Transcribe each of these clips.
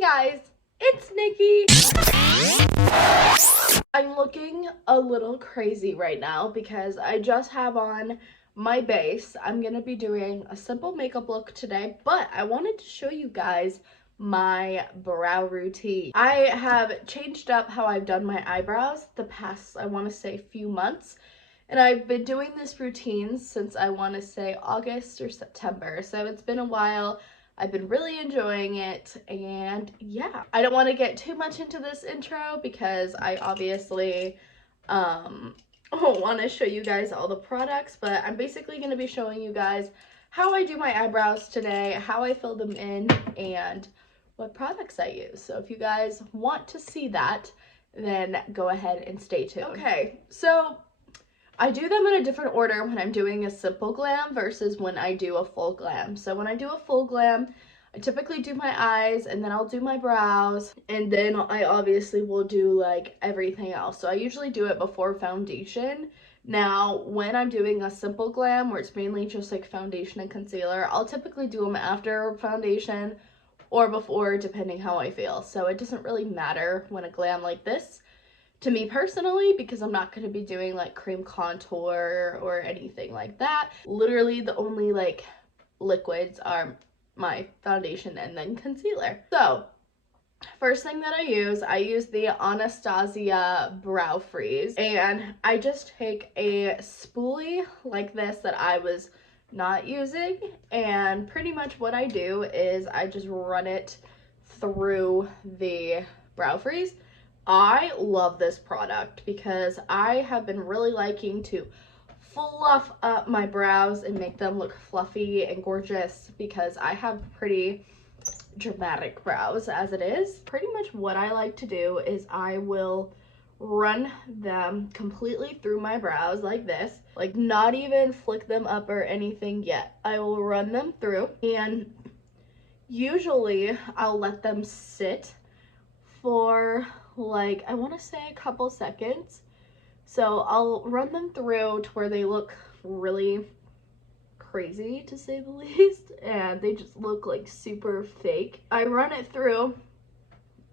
Guys, it's Nikki. I'm looking a little crazy right now because I just have on my base. I'm gonna be doing a simple makeup look today, but I wanted to show you guys my brow routine. I have changed up how I've done my eyebrows the past, I want to say, few months. And I've been doing this routine since I want to say August or September. So it's been a while. I've been really enjoying it, and yeah. I don't want to get too much into this intro because I obviously want to show you guys all the products, but I'm basically going to be showing you guys how I do my eyebrows today, how I fill them in, and what products I use. So if you guys want to see that, then go ahead and stay tuned. Okay, so I do them in a different order when I'm doing a simple glam versus when I do a full glam. So when I do a full glam, I typically do my eyes, and then I'll do my brows, and then I obviously will do like everything else. So I usually do it before foundation. Now, when I'm doing a simple glam where it's mainly just like foundation and concealer, I'll typically do them after foundation or before, depending how I feel. So it doesn't really matter when a glam like this, to me personally, because I'm not going to be doing like cream contour or anything like that. Literally the only like liquids are my foundation and then concealer. So first thing that I use the Anastasia Brow Freeze, and I just take a spoolie like this that I was not using, and pretty much what I do is I just run it through the brow freeze. I love this product because I have been really liking to fluff up my brows and make them look fluffy and gorgeous because I have pretty dramatic brows as it is. Pretty much what I like to do is I will run them completely through my brows like this, like not even flick them up or anything yet. I will run them through, and usually I'll let them sit for like, I want to say a couple seconds. So I'll run them through to where they look really crazy, to say the least, and they just look like super fake. I run it through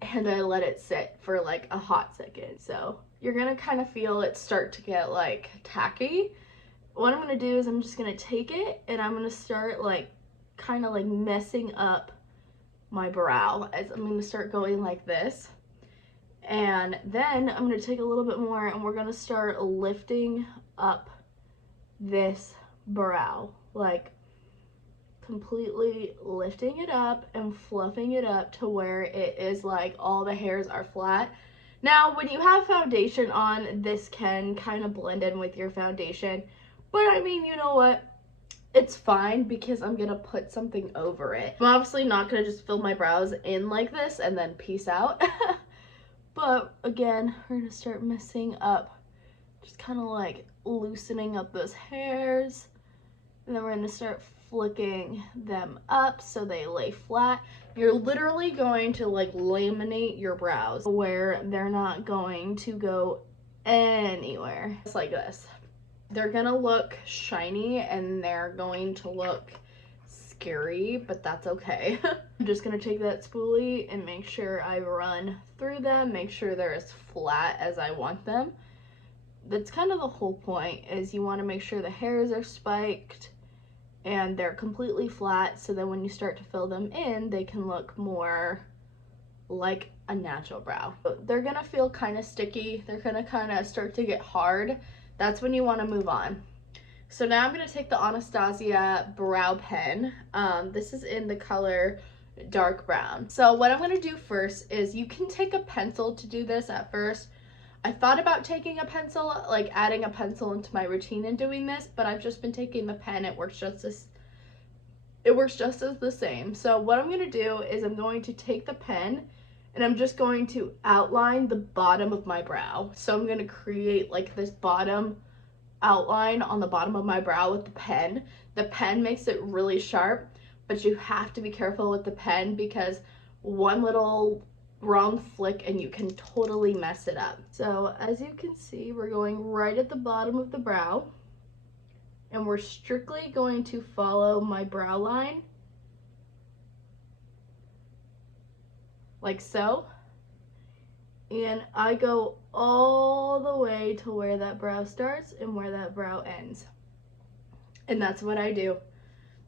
and I let it sit for like a hot second. So you're gonna kind of feel it start to get like tacky. What I'm gonna do is I'm just gonna take it and I'm gonna start like kind of like messing up my brow as I'm gonna start going like this. And then I'm gonna take a little bit more and we're gonna start lifting up this brow, like completely lifting it up and fluffing it up to where it is like all the hairs are flat. Now, when you have foundation on, this can kind of blend in with your foundation, but I mean, you know what? It's fine because I'm gonna put something over it. I'm obviously not gonna just fill my brows in like this and then peace out. But again, we're gonna start messing up, just kind of like loosening up those hairs, and then we're gonna start flicking them up so they lay flat. You're literally going to like laminate your brows where they're not going to go anywhere. Just like this. They're gonna look shiny and they're going to look scary, but that's okay. I'm just gonna take that spoolie and make sure I run through them, make sure they're as flat as I want them. That's kind of the whole point, is you want to make sure the hairs are spiked and they're completely flat, so that when you start to fill them in, they can look more like a natural brow. They're gonna feel kind of sticky, they're gonna kind of start to get hard. That's when you want to move on. So now I'm going to take the Anastasia Brow Pen. This is in the color dark brown. So what I'm going to do first is, you can take a pencil to do this at first. I thought about taking a pencil, like adding a pencil into my routine and doing this, but I've just been taking the pen. It works just as the same. So what I'm going to do is I'm going to take the pen and I'm just going to outline the bottom of my brow. So I'm going to create like this bottom outline on the bottom of my brow with the pen. The pen makes it really sharp, but you have to be careful with the pen because one little wrong flick and you can totally mess it up. So as you can see, we're going right at the bottom of the brow, and we're strictly going to follow my brow line like so. And I go all the way to where that brow starts and where that brow ends. And that's what I do.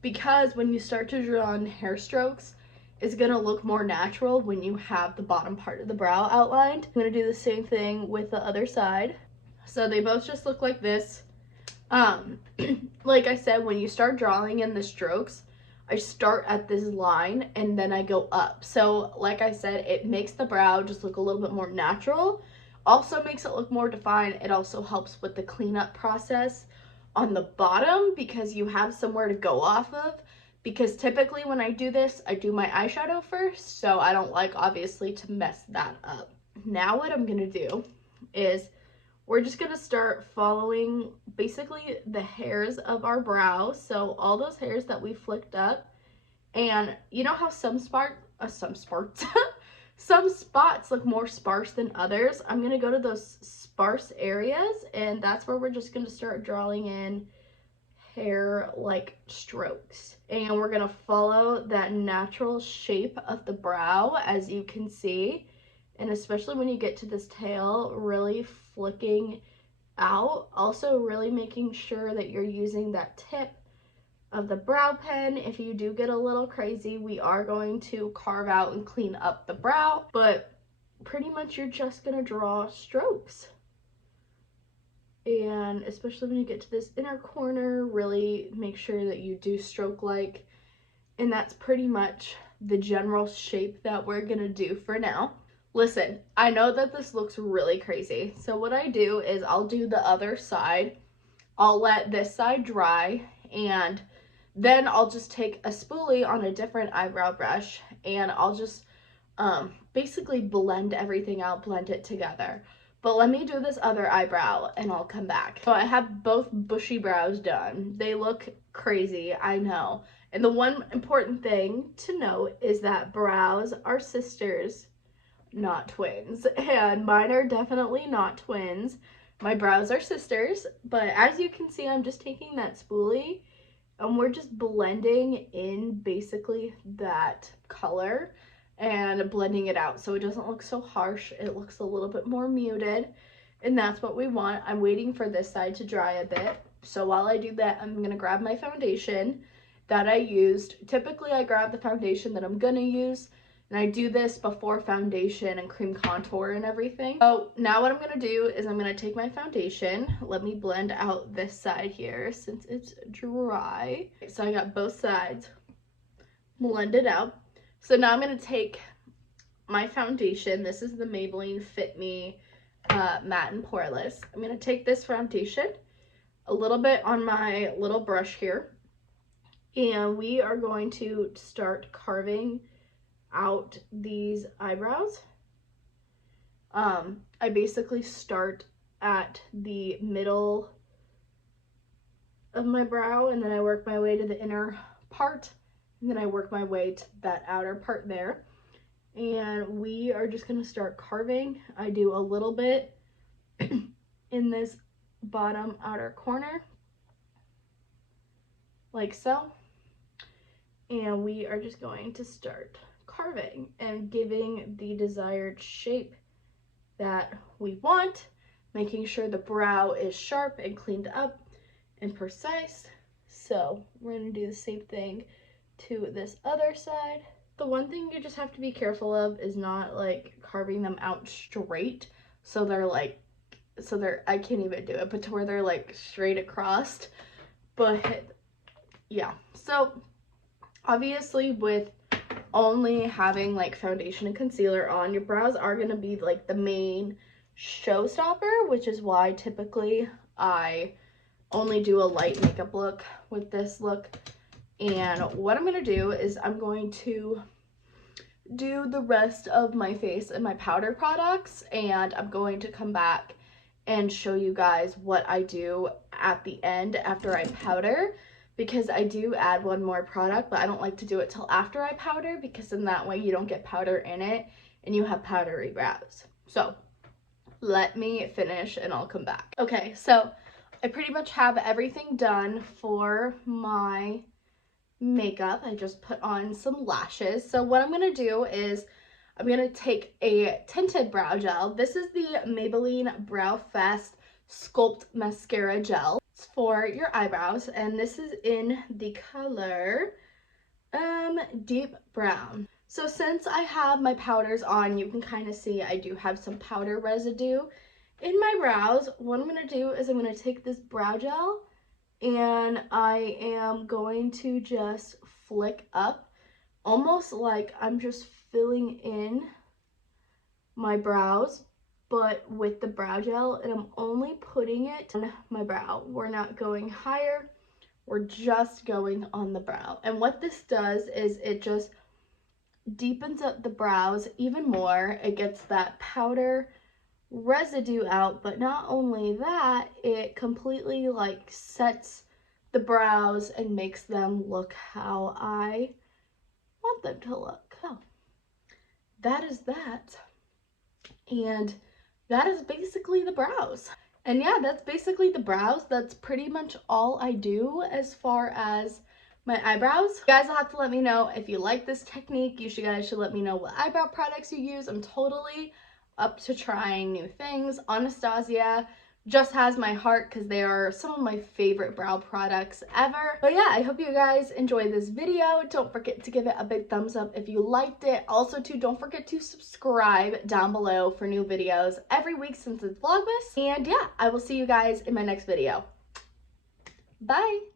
Because when you start to draw on hair strokes, it's going to look more natural when you have the bottom part of the brow outlined. I'm going to do the same thing with the other side. So they both just look like this. Like I said, when you start drawing in the strokes, I start at this line and then I go up. So like I said, it makes the brow just look a little bit more natural. Also makes it look more defined. It also helps with the cleanup process on the bottom because you have somewhere to go off of. Because typically when I do this, I do my eyeshadow first. So I don't like, obviously, to mess that up. Now what I'm going to do is we're just going to start following basically the hairs of our brow. So all those hairs that we flicked up. And you know how some spots look more sparse than others? I'm going to go to those sparse areas, and that's where we're just going to start drawing in hair like strokes. And we're going to follow that natural shape of the brow, as you can see. And especially when you get to this tail, really flicking out. Also really making sure that you're using that tip of the brow pen. If you do get a little crazy, we are going to carve out and clean up the brow, but pretty much you're just going to draw strokes. And especially when you get to this inner corner, really make sure that you do stroke like. And that's pretty much the general shape that we're going to do for now. Listen, I know that this looks really crazy. So what I do is I'll do the other side. I'll let this side dry, and then I'll just take a spoolie on a different eyebrow brush, and I'll just basically blend everything out, blend it together. But let me do this other eyebrow and I'll come back. So I have both bushy brows done. They look crazy, I know. And the one important thing to note is that brows are sisters, not twins. And mine are definitely not twins. My brows are sisters, but as you can see, I'm just taking that spoolie and we're just blending in basically that color and blending it out so it doesn't look so harsh. It looks a little bit more muted, and that's what we want. I'm waiting for this side to dry a bit. So while I do that, I'm gonna grab my foundation that I used. Typically, I grab the foundation that I'm gonna use, and I do this before foundation and cream contour and everything. So now what I'm gonna do is I'm gonna take my foundation. Let me blend out this side here since it's dry. So I got both sides blended out. So now I'm gonna take my foundation. This is the Maybelline Fit Me Matte and Poreless. I'm gonna take this foundation, a little bit on my little brush here, and we are going to start carving out these eyebrows. I basically start at the middle of my brow, and then I work my way to the inner part, and then I work my way to that outer part there. And we are just going to start carving. I do a little bit in this bottom outer corner, like so. And we are just going to start carving and giving the desired shape that we want, making sure the brow is sharp and cleaned up and precise. So we're going to do the same thing to this other side. The one thing you just have to be careful of is not like carving them out straight, so they're I can't even do it, but to where they're like straight across. But yeah, so obviously with only having like foundation and concealer on, your brows are going to be like the main showstopper, which is why typically I only do a light makeup look with this look. And what I'm going to do is I'm going to do the rest of my face and my powder products, and I'm going to come back and show you guys what I do at the end after I powder, because I do add one more product, but I don't like to do it till after I powder, because in that way you don't get powder in it and you have powdery brows. So let me finish and I'll come back. Okay, so I pretty much have everything done for my makeup. I just put on some lashes. So what I'm going to do is I'm going to take a tinted brow gel. This is the Maybelline Brow Fast Sculpt Mascara Gel. It's for your eyebrows, and this is in the color Deep Brown. So since I have my powders on, you can kind of see I do have some powder residue in my brows. What I'm going to do is I'm going to take this brow gel and I am going to just flick up, almost like I'm just filling in my brows, but with the brow gel, and I'm only putting it on my brow. We're not going higher, we're just going on the brow. And what this does is it just deepens up the brows even more. It gets that powder residue out, but not only that, it completely like sets the brows and makes them look how I want them to look. So that is that, and that is basically the brows. And yeah, that's basically the brows. That's pretty much all I do as far as my eyebrows. You guys will have to let me know if you like this technique. You guys should let me know what eyebrow products you use. I'm totally up to trying new things. Anastasia just has my heart because they are some of my favorite brow products ever. But yeah, I hope you guys enjoyed this video. Don't forget to give it a big thumbs up if you liked it. Also too, don't forget to subscribe down below for new videos every week since it's Vlogmas. And yeah, I will see you guys in my next video. Bye!